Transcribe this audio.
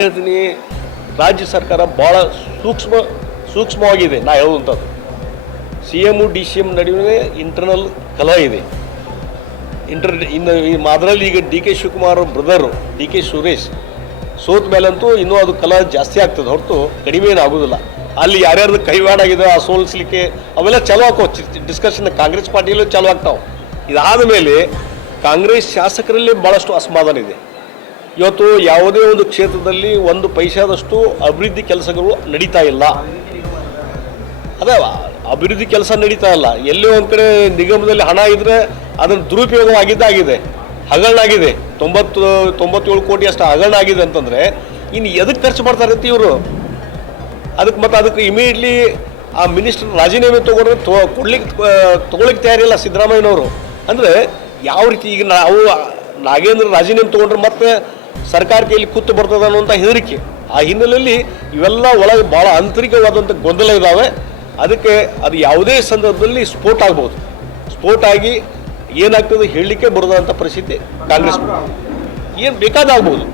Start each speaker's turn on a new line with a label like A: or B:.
A: ಹೇಳ್ತೀನಿ, ರಾಜ್ಯ ಸರ್ಕಾರ ಭಾಳ ಸೂಕ್ಷ್ಮ, ಸೂಕ್ಷ್ಮವಾಗಿದೆ, ನಾ ಹೇಳುವಂಥದ್ದು. C M D C M ನಡುವೆ ಇಂಟರ್ನಲ್ ಕಲಹ ಇದೆ. ಇಂಟರ್ ಇನ್ನು ಅದರಲ್ಲಿ ಈಗ D K Shivakumar brother D K Suresh, ಸೋತ ಮೇಲಂತೂ ಇನ್ನೂ ಅದು ಕಲಹ ಜಾಸ್ತಿ ಆಗ್ತದೆ, ಹೊರತು ಕಡಿಮೆ ಏನು ಆಗೋದಿಲ್ಲ. ಅಲ್ಲಿ ಯಾರ್ಯಾರ್ದು ಕೈವಾಡ ಆಗಿದೆ ಆ ಸೋಲಿಸ್ಲಿಕ್ಕೆ ಅವೆಲ್ಲ ಚಲೋ ಹಾಕೋ ಡಿಸ್ಕಷನ್ ಕಾಂಗ್ರೆಸ್ ಪಾರ್ಟಿಯಲ್ಲೂ ಚಾಲೂ ಆಗ್ತಾವೆ ಇದಾದ ಮೇಲೆ ಕಾಂಗ್ರೆಸ್ ಶಾಸಕರಲ್ಲಿ ಭಾಳಷ್ಟು ಅಸಮಾಧಾನ ಇದೆ. ಇವತ್ತು ಯಾವುದೇ ಒಂದು ಕ್ಷೇತ್ರದಲ್ಲಿ ಒಂದು ಪೈಸಾದಷ್ಟು ಅಭಿವೃದ್ಧಿ ಕೆಲಸಗಳು ನಡೀತಾ ಇಲ್ಲ. ಅದೇ, ಅಭಿವೃದ್ಧಿ ಕೆಲಸ ನಡೀತಾ ಇಲ್ಲ. ಎಲ್ಲೋ ಒಂದು ಕಡೆ ನಿಗಮದಲ್ಲಿ ಹಣ ಇದ್ರೆ ಅದನ್ನು ದುರುಪಯೋಗ ಆಗಿದ್ದಾಗಿದೆ ಹಗರಣ ಆಗಿದೆ ತೊಂಬತ್ತು, ತೊಂಬತ್ತೇಳು ಕೋಟಿ ಅಷ್ಟು ಹಗರಣ ಆಗಿದೆ ಅಂತಂದರೆ, ಇನ್ನು ಎದಕ್ಕೆ ಖರ್ಚು ಮಾಡ್ತಾರೆ ಅಂತ ಇವರು? ಅದಕ್ಕೆ ಮತ್ತು ಅದಕ್ಕೆ ಇಮಿಡಿಯೇಟ್ಲಿ ಆ ಮಿನಿಸ್ಟರ್ ರಾಜೀನಾಮೆ ತೊಗೊಂಡ್ರೆ ತೊ, ಕೊಡ್ಲಿಕ್ಕೆ ತೊಗೊಳಿಕ್ಕೆ ತಯಾರಿಲ್ಲ ಸಿದ್ದರಾಮಯ್ಯನವರು. ಅಂದರೆ ಯಾವ ರೀತಿ ಈಗ ನಾವು ನಾಗೇಂದ್ರ ರಾಜೀನಾಮೆ ತೊಗೊಂಡ್ರೆ ಮತ್ತೆ ಸರ್ಕಾರ ಕೈಲಿ ಕೂತು ಬರ್ತದೆ ಅನ್ನುವಂಥ ಹೆದರಿಕೆ. ಆ ಹಿನ್ನೆಲೆಯಲ್ಲಿ ಇವೆಲ್ಲ ಒಳಗೆ ಭಾಳ ಆಂತರಿಕವಾದಂಥ ಗೊಂದಲ ಇದ್ದಾವೆ ಅದಕ್ಕೆ ಅದು ಯಾವುದೇ ಸಂದರ್ಭದಲ್ಲಿ ಸ್ಫೋಟ ಆಗ್ಬೋದು. ಸ್ಫೋಟ ಆಗಿ ಏನಾಗ್ತದೆ ಹೇಳಲಿಕ್ಕೆ ಬರೋದಂಥ ಪರಿಸ್ಥಿತಿ ಕಾಂಗ್ರೆಸ್ ಏನು ಬೇಕಾದಾಗ್ಬೋದು.